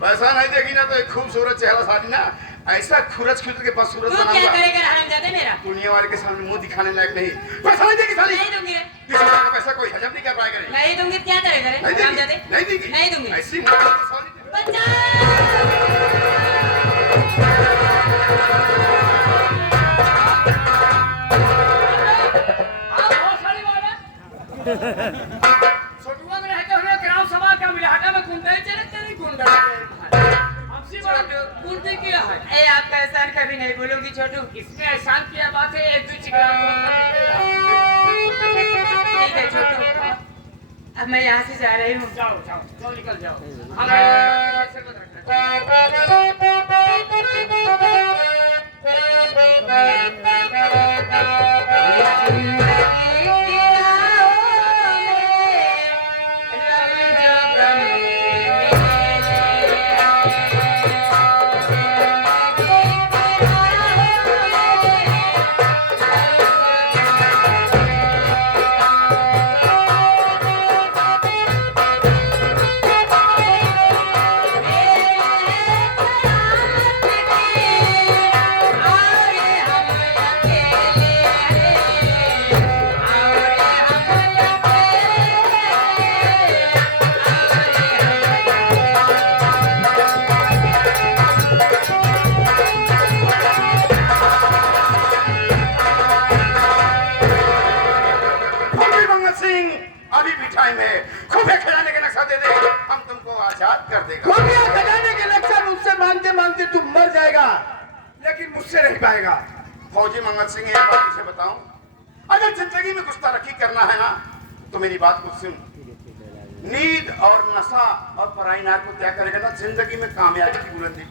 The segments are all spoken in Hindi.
पैसा नहीं देगी ना तो एक खूबसूरत चेहरा साड़ी ना ऐसा खुरच खुद के पास सूरत बना क्या करेगा हरामजादे मेरा? दुनिया वाले के सामने मुंह दिखाने लायक नहीं। पैसा नहीं देगी साली। नहीं दूंगी रे। पैसा कोई हजम नहीं कर पाएगा। नहीं दूंगी क्या करेगा रे? हरामजादे नहीं देगी। नहीं दूंगी। ऐसी साली छोटुआ में रहते हुए ग्राम सभा का मिलाटा में गुंडे चले चले गुंडा हमसे बड़ा गुंडे क्या है? ए आपका एहसान कभी नहीं भूलूंगी छोटू। इसमें एहसान किया बात है एक दूसरे ग्राम ठीक है छोटू, अब मैं यहाँ से जा रही हूँ। जाओ जाओ जाओ निकल जाओ। हमें ऐसे मत अभी भी टाइम है। खुफिया खजाने के नक्शा दे दे, हम तुमको आजाद कर देगा। खुफिया खजाने के नक्शा मुझसे मांगते मांगते तुम मर जाएगा, लेकिन मुझसे नहीं पाएगा। फौजी मंगल सिंह, एक बात तुझे बताऊं, अगर जिंदगी में कुछ तरक्की करना है ना तो मेरी बात को सुन। नींद और नशा और पराई नार को त्याग करेगा ना, जिंदगी में कामयाबी की बुलंदी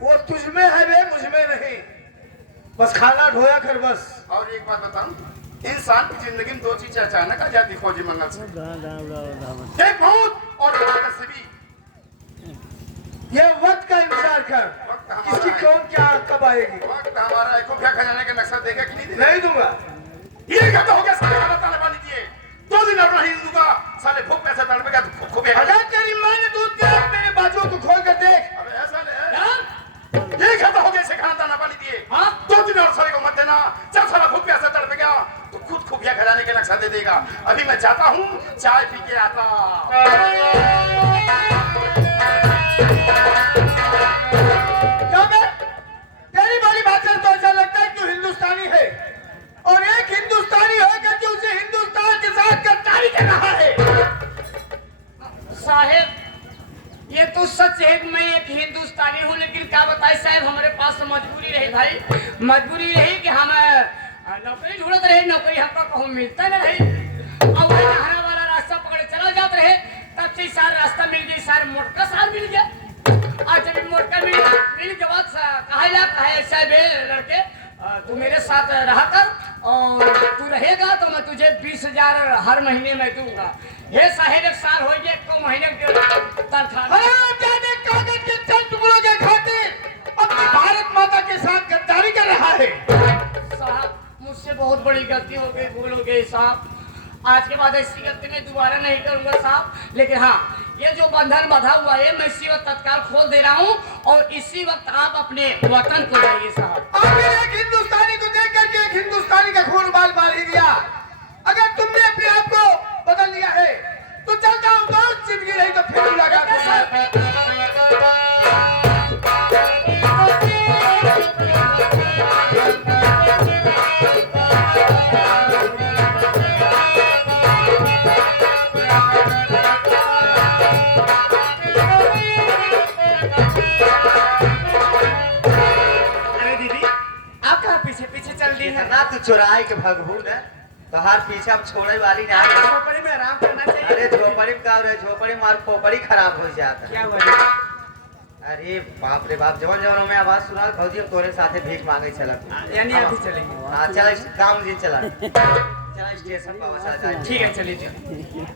वो तुझमें है वे मुझमें नहीं। बस खाना ढोया कर बस। और एक बात बताऊं, इंसान की जिंदगी में दो चीजें अचानक आ जाती फौजी मंगल सिंह, एक मौत और एक नसीबी। ये वक्त का इंतजार कर, इसकी कौन क्या कब आएगी। वक्त हमारा है। खुफिया खजाने का नक्शा देगा कि नहीं देगा? नहीं दूंगा। ये क्या हो गया? साले खाना ताले पानी दिए 2 दिन और नहीं दूंगा। साले भूख पैसे तड़पेगा तो खुफिया अगर तेरी माँ ने दूध दिया, मेरे बाजुओं को खोल कर देख। अबे ऐसा ले, ये क्या हो गया? इसे खाना ताना पानी दिए 2 दिन और साले को मत देना। जब साला भूख पैसे तड़पेगा तो खुद खुफिया खजाने के नक्शा दे देगा। अभी मैं जाता हूँ, चाय पी के आता। तेरी वाली बात से तो ऐसा लगता है कि हिंदुस्तानी है, और एक हिंदुस्तानी होकर जो उसे हिंदुस्तान के साथ गद्दारी कर रहा है। साहेब, ये तो सच है कि मैं एक हिंदुस्तानी हूँ, लेकिन क्या बताए साहब, हमारे पास तो मजबूरी रही भाई। मजबूरी रही कि हम नौकरी ढूंढते रहे, नौकरी हमको कहूँ मिलता न रही। और वही हरा वाला रास्ता पकड़े चला जाते रहे, तब से सारा रास्ता मिल गई, सारा मोटका सार मिल गया। आज जब मोटका मिल के बाद कहा ऐसा बे लड़के, तू मेरे साथ रहा कर और तू रहेगा तो मैं तुझे 20,000 हर महीने में दूंगा। ये साहेब 1 साल हो गए, 1 महीने के तनख्वाह कागज के चंद टुकड़ों के खातिर अपनी भारत माता के साथ गद्दारी कर रहा है। साहब, मुझसे बहुत बड़ी गलती हो गई, भूल हो गई साहब। आज के बाद ऐसी गलती मैं दोबारा नहीं करूंगा साहब। लेकिन हाँ, ये जो बंधन बंधा हुआ है मैं इसी वक्त तत्काल खोल दे रहा हूँ और इसी वक्त आप अपने वतन को जाइए साहब। आखिर एक हिंदुस्तानी को देख करके एक हिंदुस्तानी का खून बाल बाल ही दिया। अगर तुमने अपने आप को बदल लिया है तो चलता हूँ, बहुत जिंदगी रही तो फिर मुलाकात होगी। ना तू चुराए के भगभून है, तोहार पीछा छोड़े वाली नहीं। झोपड़ी में आराम करना चाहिए। अरे झोपड़ी में का रे, झोपड़ी में और खोपड़ी खराब हो जाता। क्या हुआ? अरे बाप रे बाप, जवन जवन में आवाज सुना भौजी, हम तोरे साथे भीख मांगे चला। यानी अभी चलेंगे? हाँ चल, काम जी चला, चला स्टेशन पर बसा जाए। ठीक है चलिए चलिए।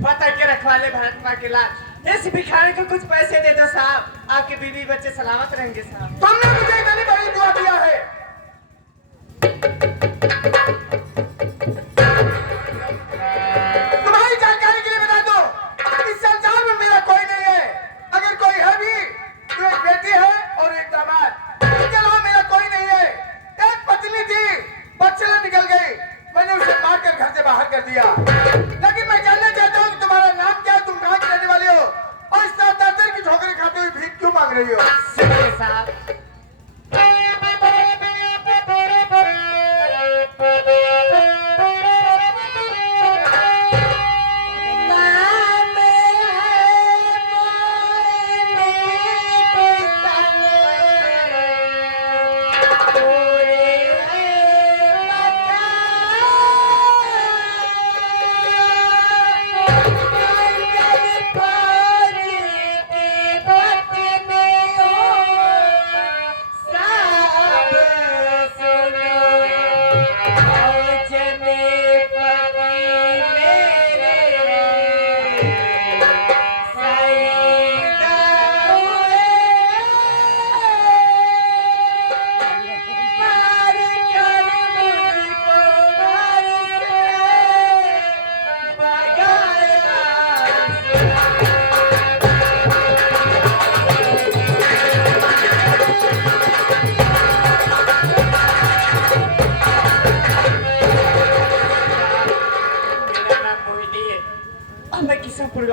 पता के रखवाले भारत माँ के लाल, इस भिखारी को कुछ पैसे दे दो साहब, आपके बीवी बच्चे सलामत रहेंगे साहब। तुमने मुझे इतनी बड़ी दुआ दिया है,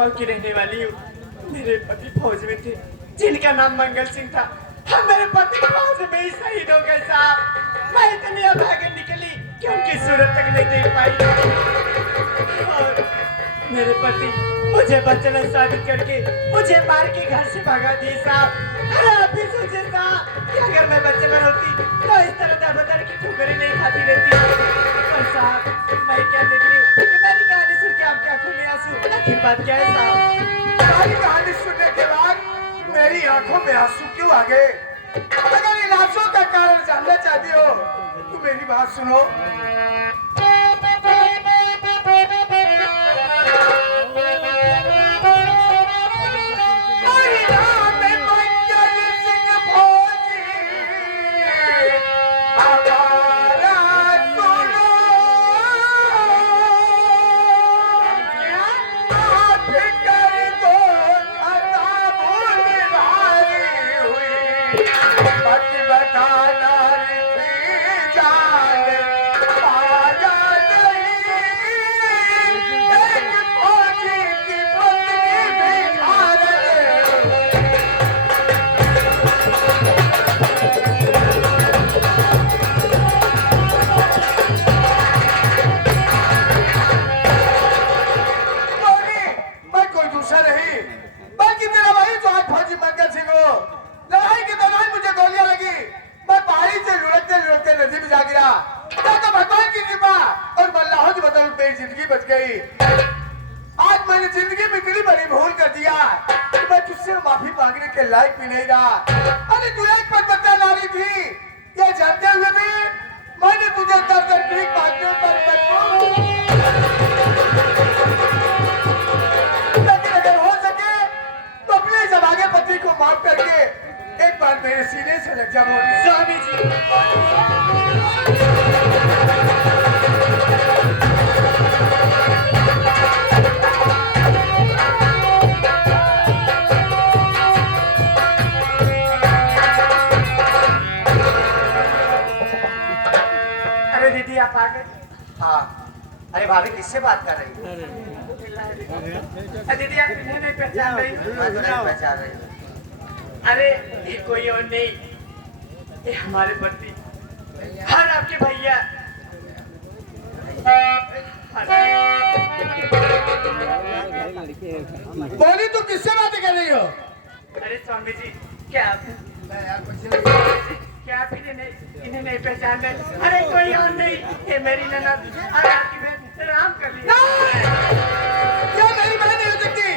गांव की रहने वाली हूँ। मेरे पति फौज में थे जिनका नाम मंगल सिंह था। हम मेरे पति फौज में ही शहीद हो गए साहब। मैं इतनी अभागे निकली कि उनकी सूरत तक नहीं देख पाई। और मेरे पति मुझे बचना साबित करके मुझे मार के घर से भगा दिए साहब। अरे आप भी सोचिए साहब कि अगर मैं बच्चे में होती तो इस तरह दर की ठोकरें नहीं खाती रहती। पर साहब मैं क्या देख रही हूँ कि मेरी कहानी सुन के आपकी आंखों में आंसू। आखिर बात क्या है साहब? तुम्हारी कहानी सुनने के बाद मेरी आंखों में आंसू क्यों आ गए? अगर इन आंसुओं का कारण जानना चाहती हो तो मेरी बात सुनो। माफी मांगने के लायक भी नहीं रहा। अरे तू एक पर बच्चा नारी थी, ये जानते हुए भी मैंने तुझे दर दर भीख मांगने पर लेकिन अगर हो सके तो अपने सभागे पति को माफ करके एक बार मेरे सीने से लग जा बोल स्वामी जी। आप आ गए? हाँ। अरे भाभी किससे बात कर रही हो? दीदी आप इन्हें नहीं पहचान रही? मैं तो नहीं पहचान रही। अरे ये कोई और नहीं, ये हमारे पति हर आपके भैया। बोली तू किससे बातें कर रही हो? अरे स्वामी जी क्या आप क्या आप इन्हें नहीं पहचान रहे? अरे कोई और नहीं, ये मेरी ननद और आपकी बहन राम कर ली। क्या मेरी बहन नहीं हो सकती?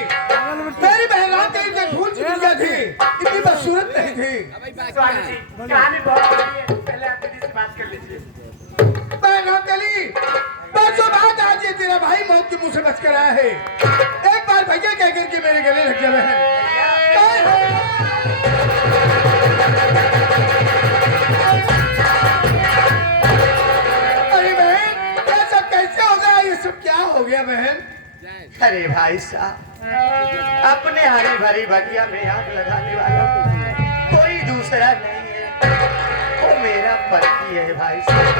मेरी बहन राम कहीं से भूल चुकी थी, इतनी बदसूरत नहीं थी। स्वामी जी कहानी बहुत बड़ी है, पहले आप दीदी से बात कर लीजिए। बहन राम कली परसों बाद आज ये तेरा भाई मौत के मुंह से बच कर आया है। एक बार भैया कह करके मेरे गले लग जा बहन। क्या हो गया बहन? अरे भाई साहब, अपने हरी भरी बगिया में आग लगाने वाला कोई दूसरा नहीं है, वो मेरा पति है भाई साहब।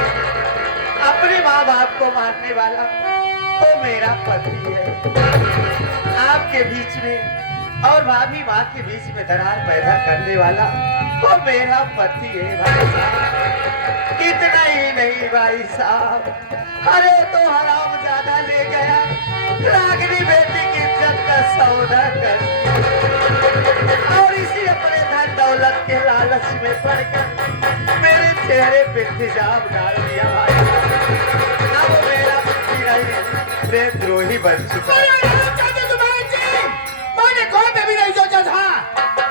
अपने माँ बाप को मारने वाला वो मेरा पति है। आपके बीच में और भाभी माँ के बीच में दरार पैदा करने वाला वो मेरा पति है भाई साहब। इतना ही नहीं भाई साहब, अरे तो हराम ज्यादा ले गया रागनी बेटी की इज्जत का सौदा कर और इसी अपने धन दौलत के लालच में पड़कर मेरे चेहरे पे तेजाब डाल दिया भाई। अब मेरा पति नहीं प्रेम द्रोही बन चुका है। मैंने कौन भी नहीं सोचा था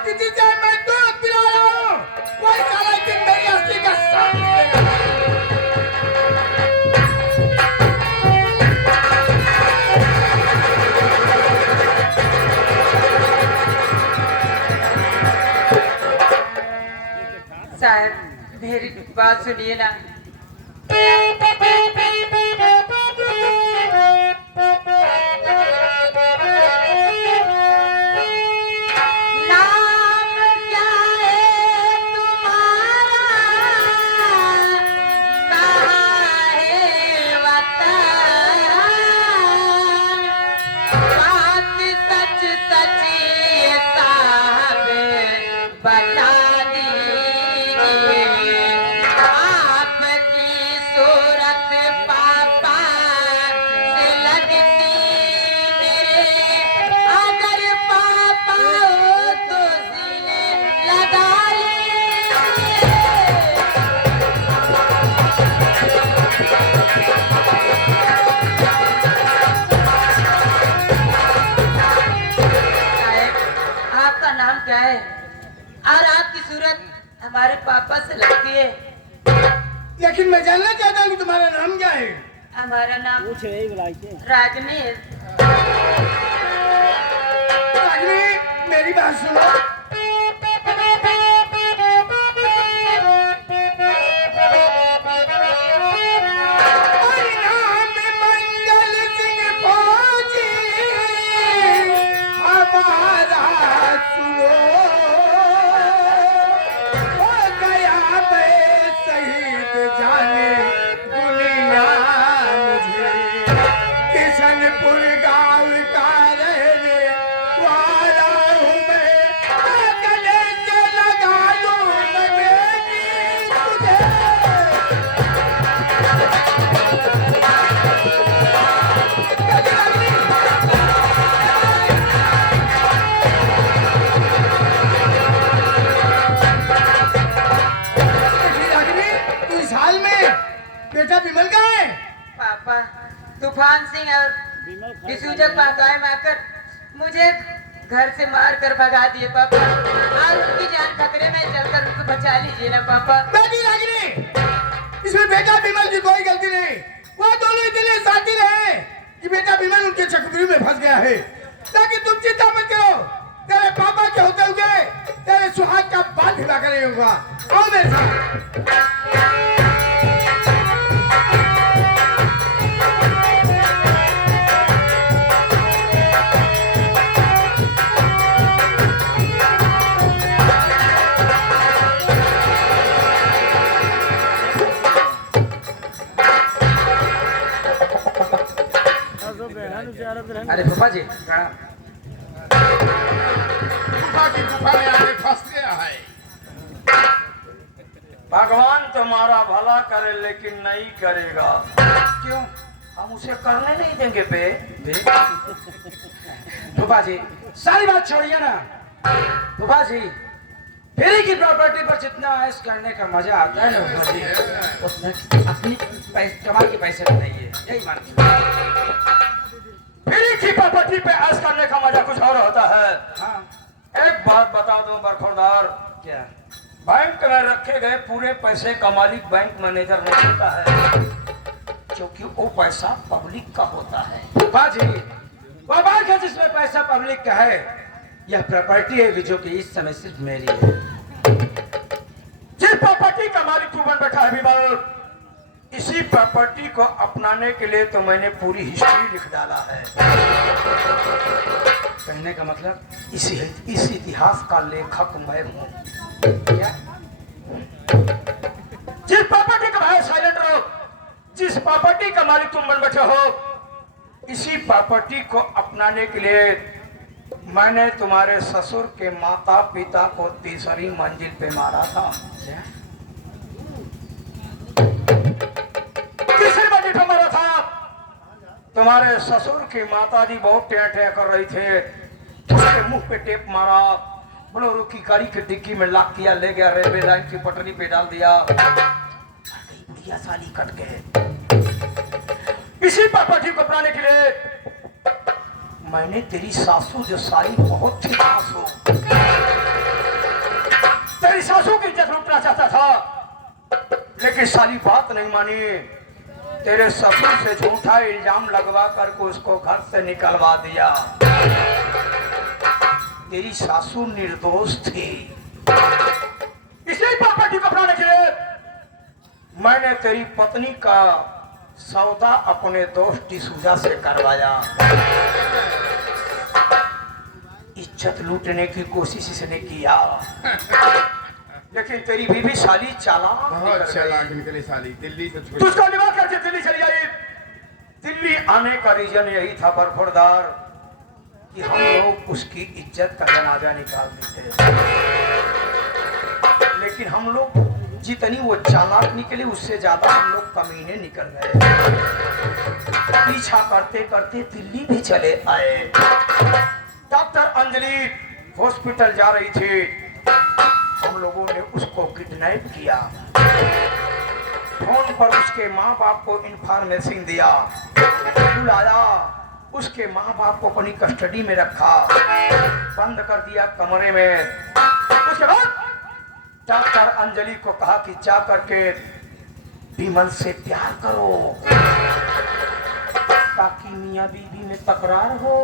कि जिसे मैं दूध पिला रहा हूँ वही साला एक दिन मेरी अस्थि का साथ देगा। साहब मेरी बात सुनिए ना। सच हमारे पापा से लगती है। लेकिन मैं जानना चाहता हूँ कि तुम्हारा नाम क्या है? हमारा नाम रागनी है। रागिनी, मेरी बात सुनो। बेटा विमल कहाँ है? पापा तूफान सिंह और डिसूजा पाताए मारकर मुझे घर से मार कर भगा दिए पापा। आज उनकी जान खतरे में, चलकर उनको बचा लीजिए ना पापा। बेटी रागिनी, इसमें बेटा विमल की कोई गलती नहीं। वो दोनों इतने साथी रहे कि बेटा विमल उनके चक्रव्यूह में फंस गया है। लेकिन तुम चिंता मत करो, तेरे पापा के होते हुए तेरे सुहाग का बाल भी बाका नहीं होगा। आओ मेरे साथ। अरे फूफा जी, गुफा की गुफा में आके फंस गया है। भगवान तुम्हारा भला करे लेकिन नहीं करेगा। क्यों? हम उसे करने नहीं देंगे बे। फूफा जी सारी बात छोड़िए ना। फूफा जी, फेरी की प्रॉपर्टी पर जितना ऐश करने का मजा आता है ना फूफा जी, उतना अपनी कमाई के पैसे बनाइए, यही मानते। फेरी की प्रॉपर्टी पे ऐश करने का मजा कुछ और होता है। हाँ, एक बात बता दूं बरखुरदार, क्या? बैंक में रखे गए पूरे पैसे का मालिक बैंक मैनेजर नहीं होता है, क्योंकि वो पैसा पब्लिक का होता है। फूफा जी, वो बैंक है जिसमें पैसा पब्लिक का है। यह प्रॉपर्टी है जो कि इस समय सिर्फ मेरी है। जिस प्रॉपर्टी का मालिक तू बन बैठा है विमल, इसी प्रॉपर्टी को अपनाने के लिए तो मैंने पूरी हिस्ट्री लिख डाला है। कहने का मतलब इस इतिहास का लेखक मैं हूँ। क्या? जिस प्रॉपर्टी का भाई साइलेंट रहो, जिस प्रॉपर्टी का मालिक तुम बन बैठे हो, इसी प्रॉपर्टी को अपनाने के लिए मैंने तुम्हारे ससुर के माता पिता को तीसरी मंजिल पे मारा था। क्या? तीसरी मंजिल पे मारा था। तुम्हारे ससुर की माता जी बहुत टें कर रही थे, उसके मुंह पे टेप मारा, बोलेरो की गाड़ी के डिग्गी में लॉक किया, ले गया रेलवे लाइन की पटरी पे डाल दिया, बुढ़िया साली कट गए। इसी प्रॉपर्टी को अपनाने के लिए मैंने तेरी सासू जो साली बहुत थी सासू, तेरी सासू की इज्जत लूटना चाहता था, लेकिन साली बात नहीं मानी। तेरे ससुर से झूठा इल्जाम लगवा करके उसको घर से निकलवा दिया। तेरी सासू निर्दोष थी। इसलिए प्रॉपर्टी को अपनाने के लिए मैंने तेरी पत्नी का सौदा अपने दोस्त डिसूजा से करवाया। इज्जत लूटने की कोशिश इसने किया, लेकिन तेरी बीवी साली चालाक बहुत निकल चालाक गई। निकली साली, दिल्ली से छुड़ी। तुझको निभा करके दिल्ली चली आई। दिल्ली आने का रीजन यही था बरखुरदार कि हम लोग उसकी इज्जत का जनाजा निकाल देते, लेकिन हम लोग जितनी वो चालाक निकले उससे ज्यादा हम लोग कमीने निकल गए। पीछा करते करते दिल्ली भी चले आए। डॉक्टर अंजलि हॉस्पिटल जा रही थी, हम लोगों ने उसको किडनैप किया। फोन पर उसके माँ बाप को इंफॉर्मेशन दिया, बुलाया, उसके माँ बाप को अपनी कस्टडी में रखा, बंद कर दिया कमरे में। उसके बाद डॉक्टर अंजलि को कहा कि जा करके विमल से प्यार करो ताकि मियां बीवी में तकरार हो,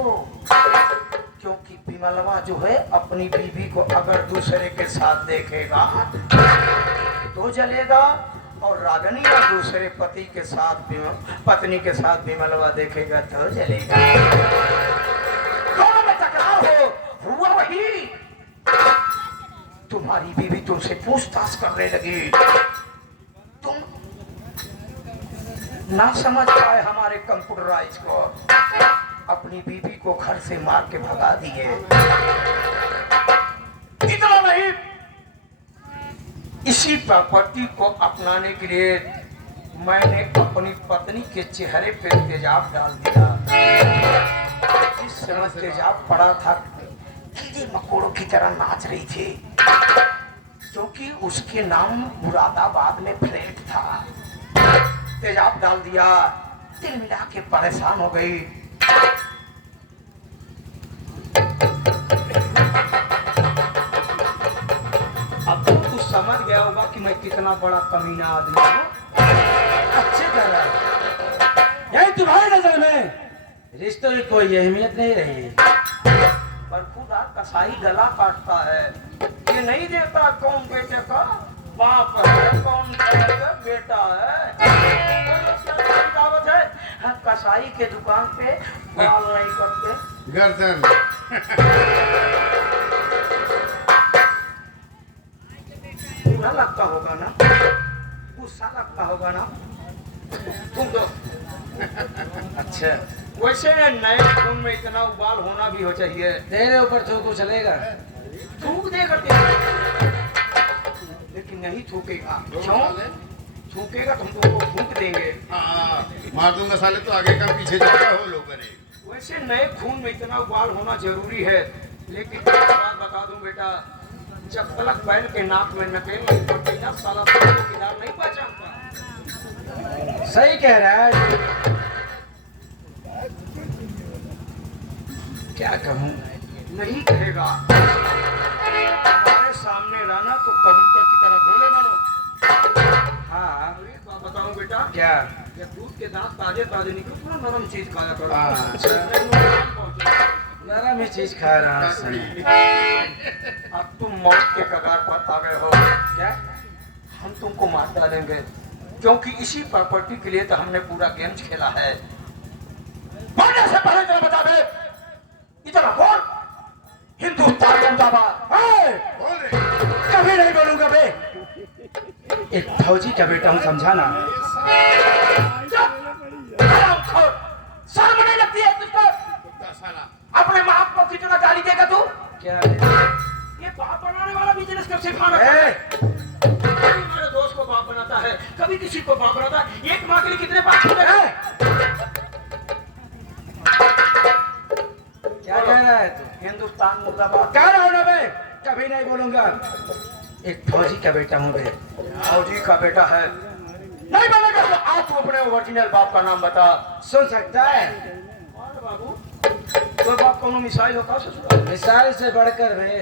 क्योंकि विमलवा जो है अपनी बीवी को अगर दूसरे के साथ देखेगा तो जलेगा, और रागनिया दूसरे पति के साथ पत्नी के साथ विमलवा देखेगा तो जलेगा। दोनों में तकरार हुआ वही, तुम्हारी बीवी तुमसे पूछताछ करने लगी, तुम ना समझ पाए हमारे कंप्यूटराइज को, अपनी बीवी को घर से मार के भगा दिए। इतना नहीं, इसी प्रॉपर्टी को अपनाने के लिए मैंने अपनी पत्नी के चेहरे पे तेजाब डाल दिया। जिस समय तेजाब पड़ा था कीड़े मकोड़ों की तरह नाच रही थी, क्योंकि उसके नाम मुरादाबाद में फ्लैट था। तेजाब डाल दिया, दिल मिला के परेशान हो गई। अब तू समझ गया होगा कि मैं कितना बड़ा कमीना आदमी हूँ। अच्छी तरह यही तुम्हारी नजर में रिश्तों की कोई अहमियत नहीं रही। पर खुदा कसाई गला काटता है, ये नहीं देखता कौन बेटे का बाप है, कौन बेटा है। दावत है, हाँ, कसाई के दुकान पे बाल नहीं करते, गर्दन। बुरा लगता होगा ना, गुस्सा लगता होगा ना तुम तो। अच्छा वैसे नए खून में इतना उबाल होना भी हो चाहिए। तेरे ऊपर थूकू चलेगा? थूक दे करके, लेकिन नहीं थूकेगा। क्यों थूकेगा? तुम तो थूक देंगे। हाँ, मार दूंगा साले तो आगे का पीछे जाता हो लोग। अरे वैसे नए खून में इतना उबाल होना जरूरी है, लेकिन एक बात बता दूं बेटा, जब तलक बैल के नाक में नकेल नहीं पड़ती ना, साला चौकीदार नहीं पहचानता। सही कह रहा है। क्या कहूँ? नहीं कहेगा। हमारे सामने रहना तो कबूतर की तरह बोले बनो। हाँ एक बात बताऊं बेटा, क्या? जब दूध के दांत ताजे ताजे निकले थोड़ा नरम चीज खाया करो। अच्छा। नरम ही चीज खा रहा हूँ। अब तुम मौत के कगार पर आ गए हो। क्या? हम तुमको मार डालेंगे, क्योंकि इसी प्रॉपर्टी के लिए तो हमने पूरा गेम्स खेला है। मरने से पहले जरा बता दे, इतना बोल, हिंदुस्तान जिंदाबाद। बोल रहे। कभी नहीं बोलूंगा बे। एक फौजी का बेटा हूँ, समझाना। शर्म नहीं लगती है तुझको? कुत्ता साला। अपने माँ को कितना गाली देगा तू? क्या? ये बाप बनाने वाला बिजनेस कब से खाना? कभी मेरे दोस्त को बाप बनाता है, कभी किसी को बाप बनाता है। एक माँ के लिए कितने बाप होते हैं? क्या कह रहा है तू? हिंदुस्तान मुर्दाबाद। कह रहा हूँ ना बे, कभी नहीं बोलूंगा। एक फौजी का बेटा हूँ बे। फौजी का बेटा है, नहीं बनेगा तो आप अपने ओरिजिनल बाप का नाम बता। सुन सकता है? अरे बाबू, तो बाप कौन मिसाइल होता है? मिसाइल से बढ़कर बे